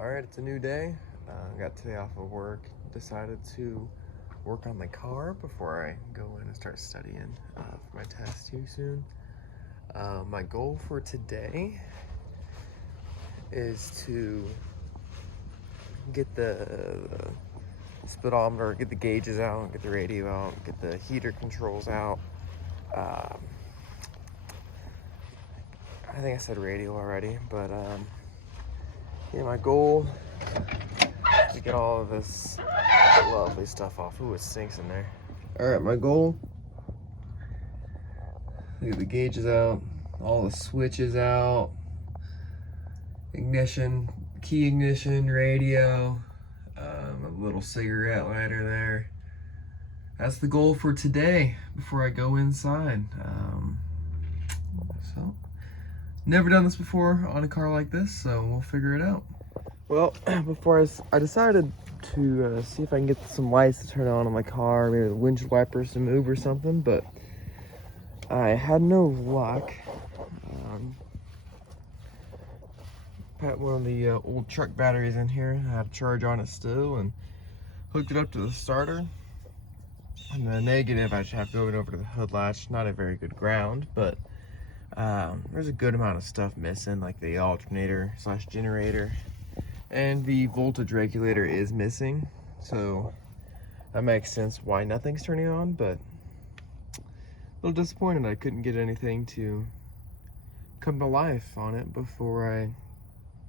All right, it's a new day. Got today off of work. Decided to work on my car before I go in and start studying for my test here soon. My goal for today is to get the speedometer, get the gauges out, get the radio out, get the heater controls out. I think I said radio already, but yeah, my goal is to get all of this lovely stuff off. Ooh, it stinks in there. All right, my goal, get the gauges out, all the switches out, ignition, key ignition, radio, a little cigarette lighter there. That's the goal for today before I go inside. So, never done this before on a car like this, so we'll figure it out. Well, before I decided to see if I can get some lights to turn on my car, maybe the windshield wipers to move or something, but I had no luck. Put one of the old truck batteries in here. I had a charge on it still and hooked it up to the starter. And the negative, I should have to go over to the hood latch. Not a very good ground, but there's a good amount of stuff missing, like the alternator / generator, and the voltage regulator is missing. So that makes sense why nothing's turning on, but a little disappointed I couldn't get anything to come to life on it before I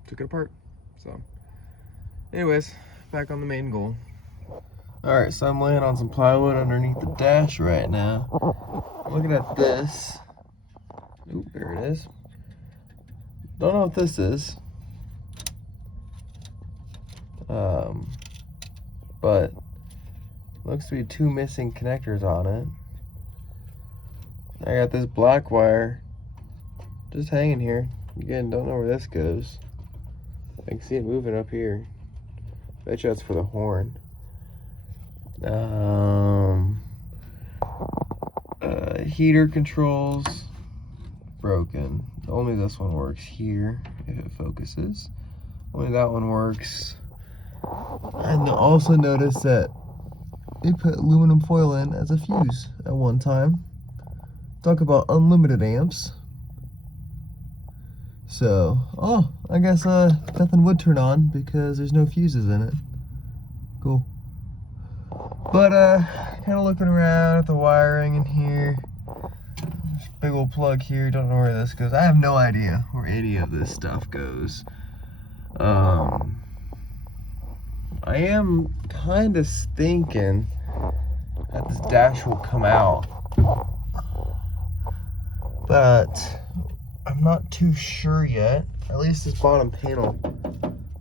took it apart. So anyways, back on the main goal. All right, so I'm laying on some plywood underneath the dash right now. I'm looking at this. Ooh, there it is. Don't know what this is. But looks to be two missing connectors on it. I got this black wire just hanging here. Again, don't know where this goes. I can see it moving up here. Bet you that's for the horn. Heater controls broken. Only this one works here if it focuses. Only that one works. And also notice that they put aluminum foil in as a fuse at one time. Talk about unlimited amps. So, I guess nothing would turn on because there's no fuses in it. Cool. But kind of looking around at the wiring in here. There's a big old plug here. Don't know where this goes. I have no idea where any of this stuff goes. I am kind of thinking that this dash will come out, but I'm not too sure yet. At least this bottom panel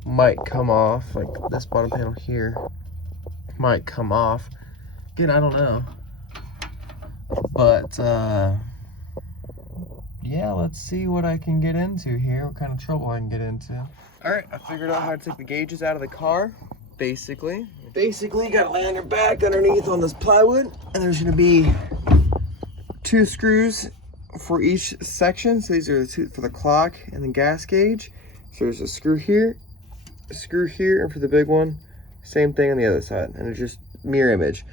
might come off, like this bottom panel here might come off. Again, I don't know. But yeah, let's see what I can get into here, what kind of trouble I can get into. All right, I figured out how to take the gauges out of the car, basically. You gotta lay on your back underneath on this plywood, and there's gonna be 2 screws for each section. So these are the 2 for the clock and the gas gauge. So there's a screw here, and for the big one, same thing on the other side, and it's just mirror image.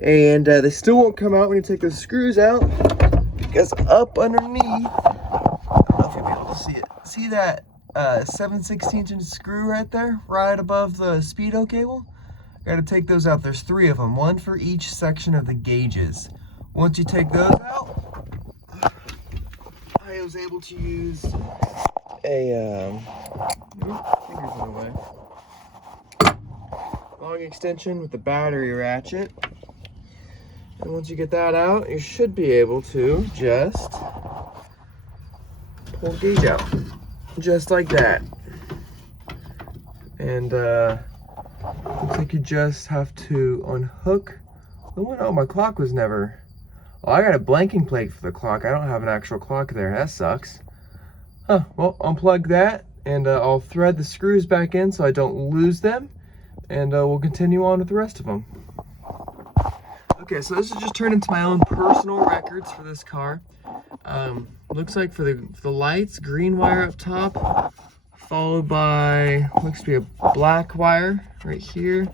And they still won't come out when you take the screws out, because up underneath, I don't know if you'll be able to see it. See that 7/16 inch screw right there, right above the speedo cable? Got to take those out. There's 3 of them, 1 for each section of the gauges. Once you take those out, I was able to use a fingers in the way. Long extension with the battery ratchet. And once you get that out, you should be able to just pull the gauge out, just like that. And looks like you just have to unhook. Oh, my clock was never. Oh, I got a blanking plate for the clock. I don't have an actual clock there. That sucks. Huh, well, unplug that, and I'll thread the screws back in so I don't lose them, and we'll continue on with the rest of them. Okay, so this has just turned into my own personal records for this car. Looks like for the lights, green wire up top, followed by, looks to be a black wire right here,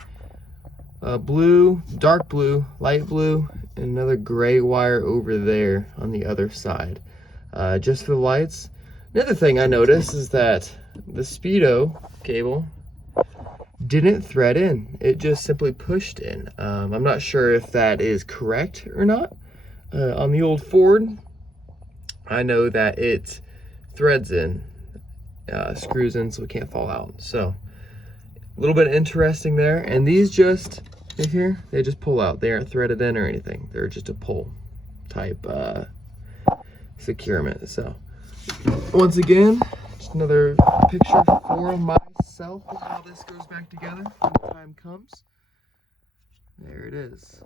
blue, dark blue, light blue, and another gray wire over there on the other side, just for the lights. Another thing I noticed is that the Speedo cable didn't thread in. It just simply pushed in. I'm not sure if that is correct or not. On the old Ford, I know that it threads in, screws in so it can't fall out. So a little bit interesting there. And these just, right here, they just pull out. They aren't threaded in or anything. They're just a pull type securement. So once again, just another picture for myself of how this goes back together when the time comes. There it is.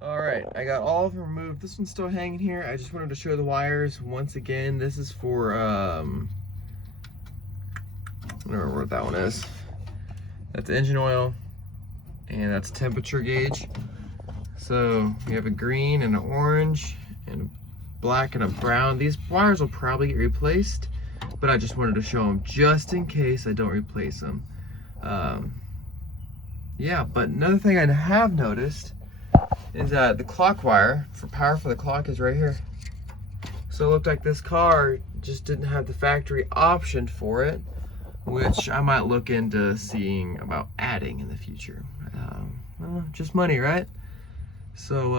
All right, I got all of them removed. This one's still hanging here. I just wanted to show the wires once again. This is for, I don't remember what that one is. That's engine oil, and that's temperature gauge. So we have a green and an orange and a black and a brown. These wires will probably get replaced, but I just wanted to show them just in case I don't replace them. Yeah, but another thing I have noticed is that the clock wire for power for the clock is right here. So it looked like this car just didn't have the factory option for it, which I might look into seeing about adding in the future. Well, just money, right? So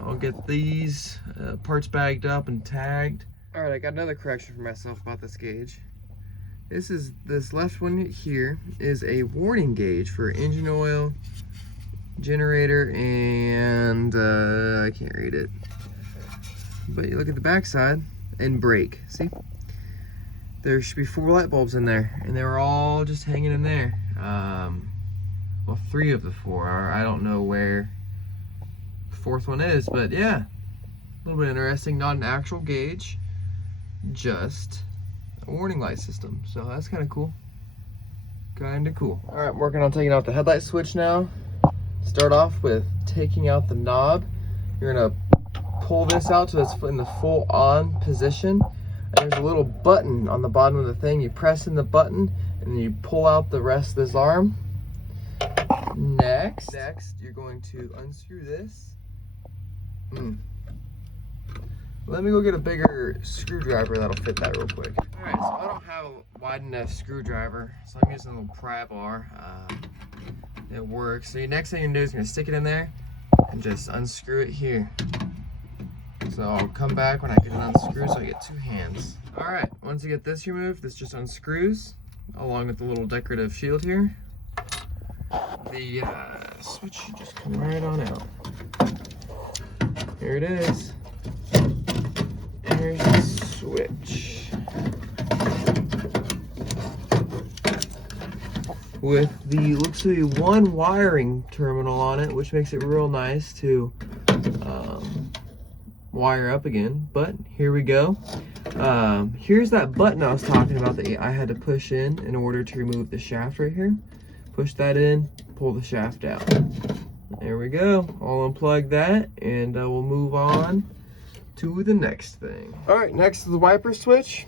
I'll get these parts bagged up and tagged. All right, I got another correction for myself about this gauge. This left one here is a warning gauge for engine oil, generator, and I can't read it. But you look at the back side, and brake. See? There should be 4 light bulbs in there, and they were all just hanging in there. Well, 3 of the 4 are. I don't know where the 4th one is, but yeah, a little bit interesting. Not an actual gauge, just a warning light system. So that's kind of cool. Kind of cool. All right, I'm working on taking out the headlight switch now. Start off with taking out the knob. You're gonna pull this out so it's in the full on position. And there's a little button on the bottom of the thing. You press in the button and then you pull out the rest of this arm. Next, you're going to unscrew this. Let me go get a bigger screwdriver that'll fit that real quick. All right, so I don't have a wide enough screwdriver, so I'm using a little pry bar. It works. So your next thing you're gonna do is you're gonna stick it in there and just unscrew it here. So I'll come back when I get it unscrewed so I get 2 hands. All right, once you get this removed, this just unscrews along with the little decorative shield here. The switch should just come right on out. Here it is. Here's the switch. With the, looks to be 1 wiring terminal on it, which makes it real nice to wire up again, but here we go. Here's that button I was talking about that I had to push in order to remove the shaft right here. Push that in, pull the shaft out. There we go. I'll unplug that and we'll move on to the next thing. All right, next is the wiper switch.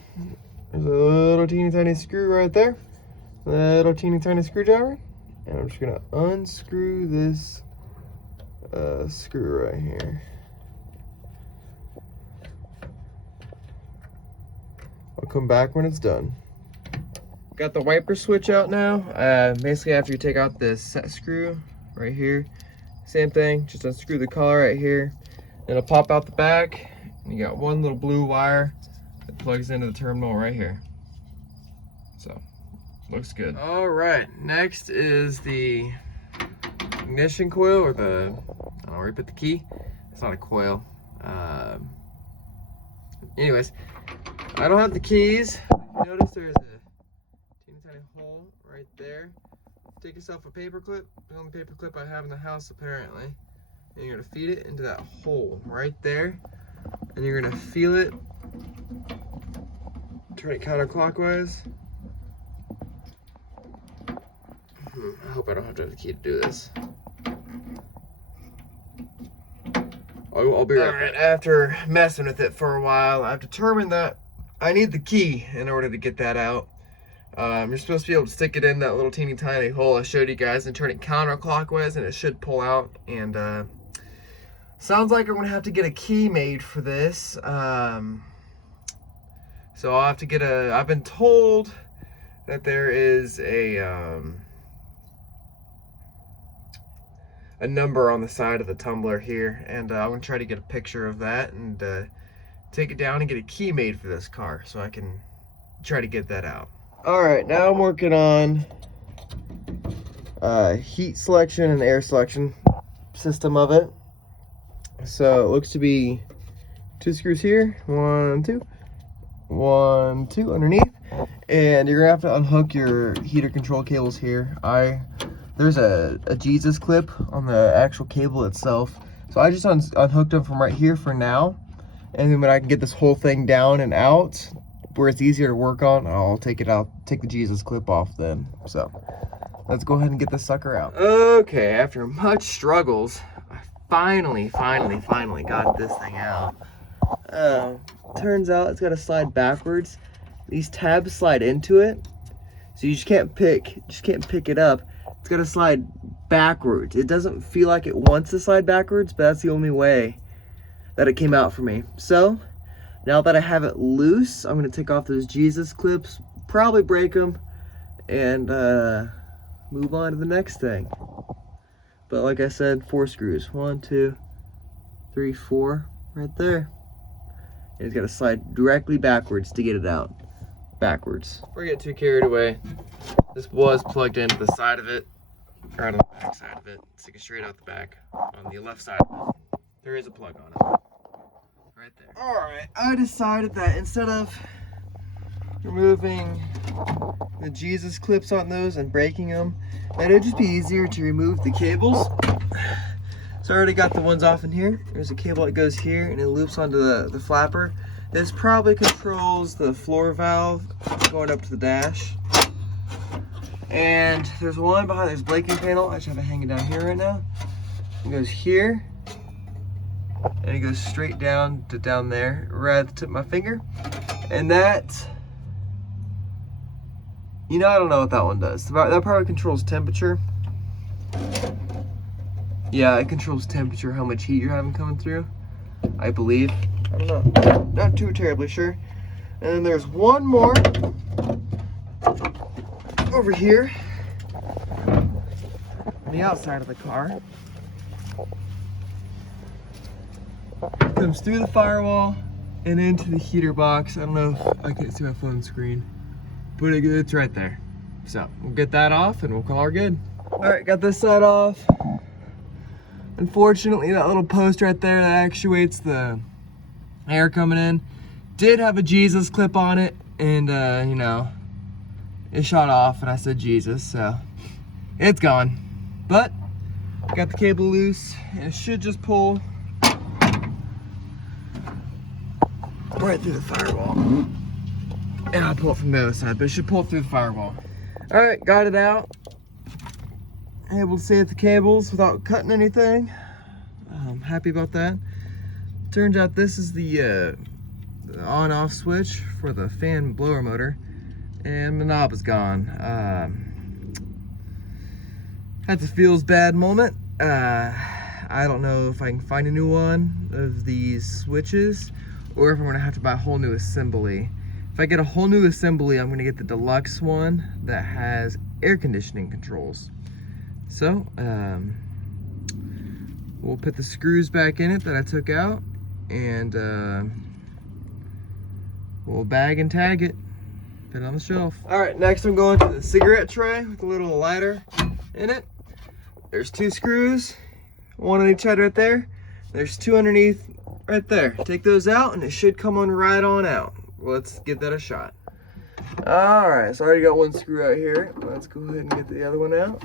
There's a little teeny tiny screw right there. Little teeny tiny screwdriver. And I'm just gonna unscrew this screw right here. I'll come back when it's done. Got the wiper switch out now. Basically after you take out this set screw right here, same thing, just unscrew the collar right here. It'll pop out the back. And you got 1 little blue wire that plugs into the terminal right here. So, looks good. All right, next is the ignition coil, or the, I don't know where you put the key. It's not a coil. Anyways, I don't have the keys. Notice there's a teeny tiny hole right there. Take yourself a paper clip, the only paper clip I have in the house apparently, and you're gonna feed it into that hole right there, and you're gonna feel it, turn it counterclockwise. I hope I don't have to have the key to do this. I'll be right back. After messing with it for a while, I've determined that I need the key in order to get that out. You're supposed to be able to stick it in that little teeny tiny hole I showed you guys and turn it counterclockwise, and it should pull out. And sounds like I'm gonna have to get a key made for this. So I'll have to get I've been told that there is a number on the side of the tumbler here, and I'm gonna try to get a picture of that and take it down and get a key made for this car so I can try to get that out. All right, now I'm working on heat selection and air selection system of it. So it looks to be 2 screws here, 1, 2, 1, 2 underneath, and you're gonna have to unhook your heater control cables here. There's a Jesus clip on the actual cable itself, so I just unhooked them from right here for now, and then when I can get this whole thing down and out where it's easier to work on, I'll take it out, take the Jesus clip off then. So let's go ahead and get this sucker out. Okay, after much struggles, I finally got this thing out. Turns out it's got to slide backwards. These tabs slide into it, so you just can't pick it up. It's got to slide backwards. It doesn't feel like it wants to slide backwards, but that's the only way that it came out for me. So now that I have it loose, I'm going to take off those Jesus clips, probably break them, and move on to the next thing. But like I said, 4 screws. 1, 2, 3, 4, right there. And it's got to slide directly backwards to get it out. Backwards. Before I get too carried away, this was plugged into the side of it, or on the back side of it, sticking straight out the back on the left side of it. There is a plug on it. Right there. Alright, I decided that instead of removing the Jesus clips on those and breaking them, that it would just be easier to remove the cables. So I already got the ones off in here. There's a cable that goes here and it loops onto the flapper. This probably controls the floor valve going up to the dash. And there's one behind this braking panel. I just have it hanging down here right now. It goes here. And it goes straight down to down there, right at the tip of my finger. And that, I don't know what that one does. That probably controls temperature. Yeah, it controls temperature, how much heat you're having coming through, I believe. I don't know, not too terribly sure. And then there's one more over here on the outside of the car. Comes through the firewall and into the heater box. I don't know if I can't see my phone screen, but it's right there. So we'll get that off and we'll call her good. All right, got this side off. Unfortunately, that little post right there that actuates the air coming in did have a Jesus clip on it, and it shot off and I said Jesus, so it's gone. But got the cable loose and it should just pull right through the firewall. And I'll pull it from the other side, but it should pull through the firewall. All right, got it out. Able to save the cables without cutting anything. I'm happy about that. Turns out this is the on-off switch for the fan blower motor, and the knob is gone. That's a feels bad moment. I don't know if I can find a new one of these switches, or if I'm gonna have to buy a whole new assembly. If I get a whole new assembly, I'm gonna get the deluxe one that has air conditioning controls. So, we'll put the screws back in it that I took out, and we'll bag and tag it, put it on the shelf. All right, next I'm going to the cigarette tray with a little lighter in it. There's 2 screws, one on each side right there. There's 2 underneath right there. Take those out and it should come on right on out. Let's give that a shot. All right, so I already got 1 screw out here. Let's go ahead and get the other one out.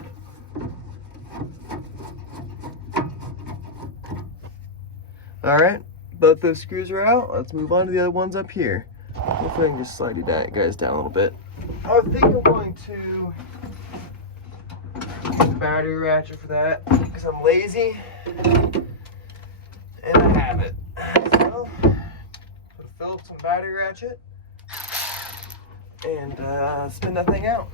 All right, both those screws are out. Let's move on to the other ones up here. Hopefully I can just slide you guys down a little bit. I think I'm going to use the battery ratchet for that because I'm lazy and I have it. So, put a Phillips and battery ratchet. and spin that thing out.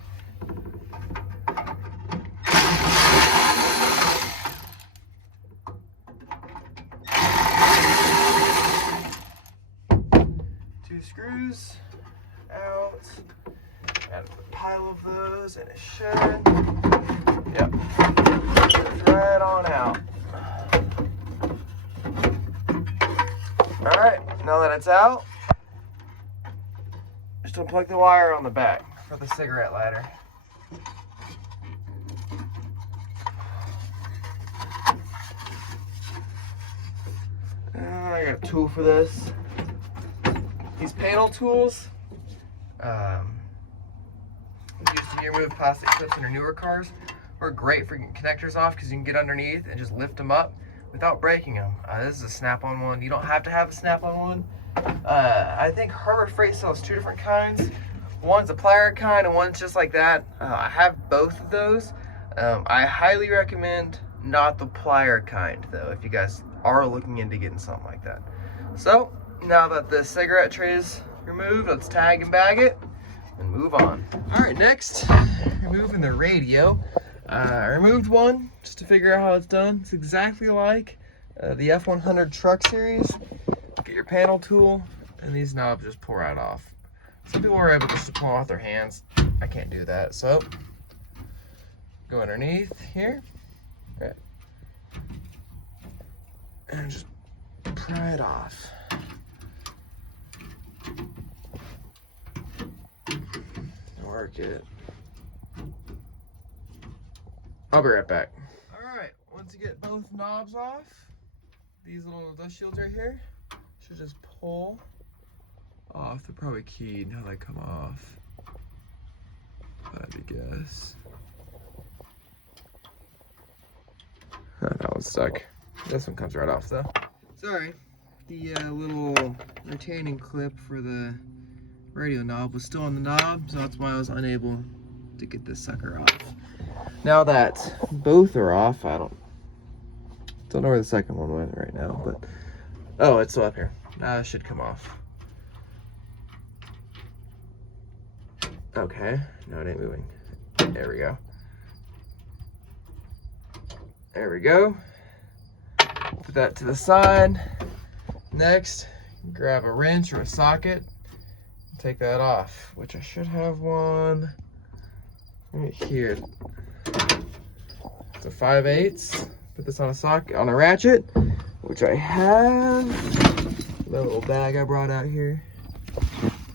Two screws out. Got a pile of those in a shed. Yep. Right on out. Alright, now that it's out, just unplug the wire on the back for the cigarette lighter. I got a tool for this. These panel tools used to remove plastic clips in your newer cars. Are great for getting connectors off because you can get underneath and just lift them up without breaking them. This is a snap-on one. You don't have to have a snap-on one. I think Harbor Freight sells two different kinds. One's a plier kind and one's just like that. I have both of those. I highly recommend not the plier kind though, if you guys are looking into getting something like that. So now that the cigarette tray is removed, let's tag and bag it and move on. All right, next, removing the radio. I removed one just to figure out how it's done. It's exactly like the F100 truck series. Get your panel tool, and these knobs just pull right off. Some people are able just to pull off their hands. I can't do that, so go underneath here, right, and just pry it off. Work it. I'll be right back. All right, once you get both knobs off, these little dust shields right here should just pull off. They're probably keyed how they come off, I'd guess. Oh, that one's stuck. This one comes right off though. Sorry, the little retaining clip for the radio knob was still on the knob, so that's why I was unable to get this sucker off. Now that both are off, I don't know where the second one went right now, but oh, it's still up here. It should come off. Okay, no, it ain't moving. There we go. There we go. Put that to the side. Next, grab a wrench or a socket. Take that off, which I should have one right here. It's a 5/8. Put this on a socket, on a ratchet, which I have. The little bag I brought out here.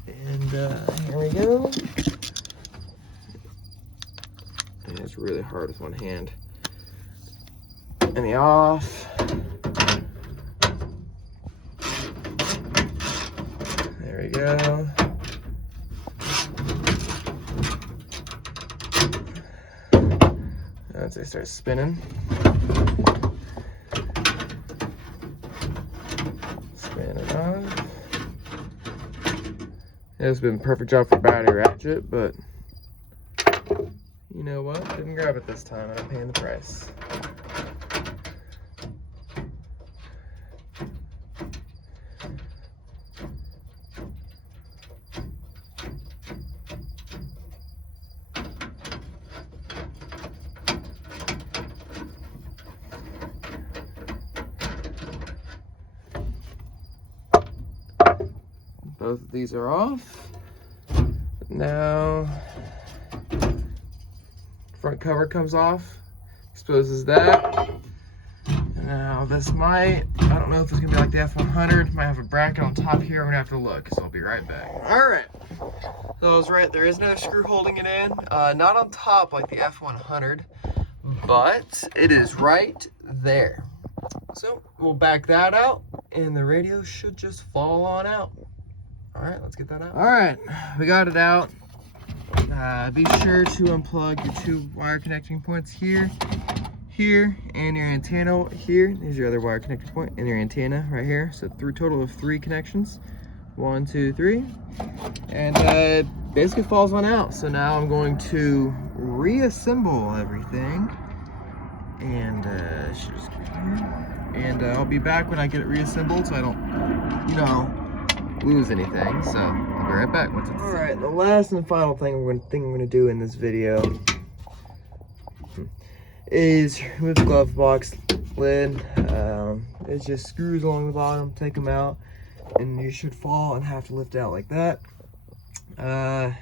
And here we go. And it's really hard with one hand. And the off. There we go. Once they start spinning, spin it off. It's been a perfect job for battery ratchet, but you know what? Didn't grab it this time, and I'm paying the price. Both of these are off. Now, front cover comes off, exposes that. Now this might, I don't know if it's gonna be like the F100, might have a bracket on top here. I'm gonna have to look, so I'll be right back. All right, so I was right, there is another screw holding it in. Not on top like the F100, but it is right there. So we'll back that out and the radio should just fall on out. All right, let's get that out. All right, we got it out. Be sure to unplug your two wire connecting points here, and your antenna here. There's your other wire connecting point and your antenna right here. So total of 3 connections. 1, 2, 3. And it basically falls on out. So now I'm going to reassemble everything. And should just go here. And I'll be back when I get it reassembled so I don't, lose anything. So I'll be right back. All right, the last and final thing I'm gonna do in this video is remove the glove box lid. It's just screws along the bottom. Take them out, and you should fall and have to lift out like that. Yeah,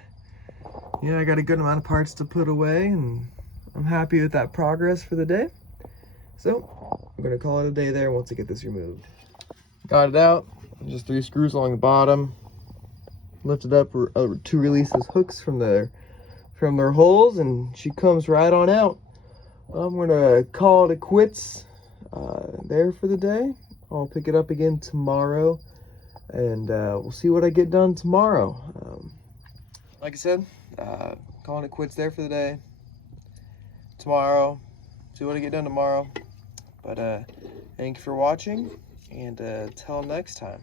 I got a good amount of parts to put away, and I'm happy with that progress for the day. So I'm gonna call it a day there once I get this removed. Got it out. Just 3 screws along the bottom. Lifted up to release those hooks from their holes, and she comes right on out. I'm gonna call it quits there for the day. I'll pick it up again tomorrow, and we'll see what I get done tomorrow. Like I said, calling it quits there for the day. Tomorrow, see what I get done tomorrow. But thank you for watching, and till next time.